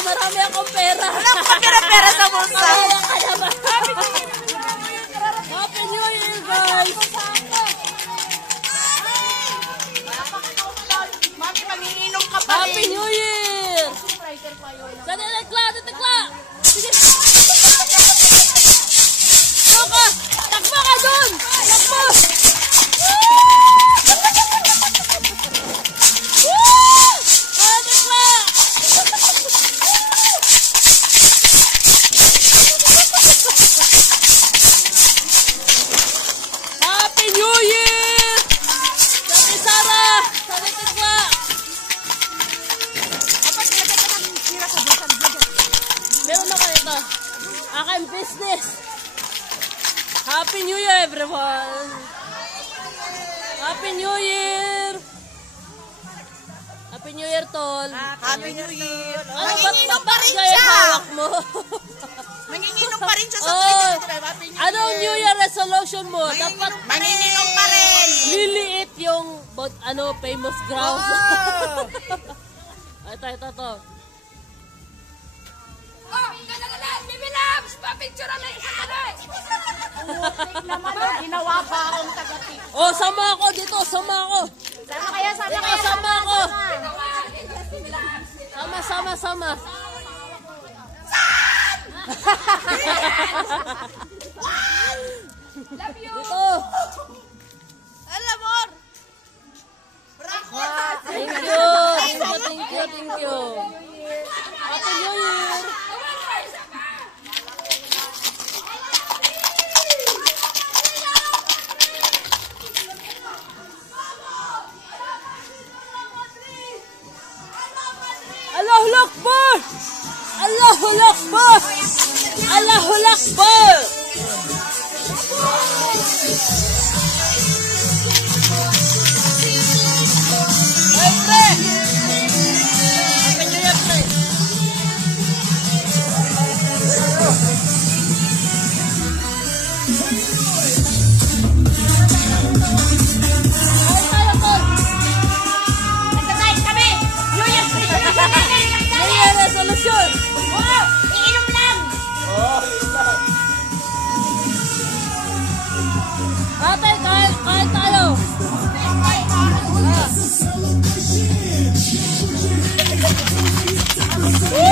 Marami akong pera. Wala akong pera sa bulsa. Happy New Year, guys! Mami, manginginom ka pa rin. Happy New Year! Sana tekla! Sige! Toka! Takbo ka dun! Takbo! Aking business. Happy New Year, everyone. Happy New Year. Happy New Year, tol. Happy New Year. Manginginom pa rin siya. Hawak mo. Manginginom pa rin siya sa tuloy. Anong New Year resolution mo? Dapat manginginom pa rin. Liliit yung famous grouse. Ito. Oh, Bibi Labs! Pa-picture na yung katanay! Naman ang ginawa pa akong tagati. Oh, sama ako dito, sama ako. Sama ako. Sama. Love you! Dito. Alamor! Thank you. Happy New Year. Allahu Akbar! Allahu Akbar! Allahu Akbar! Hey, pre! Happy New Year, pre! Resolution! Oo! Iinom lang! Ate, kain tayo! Woo!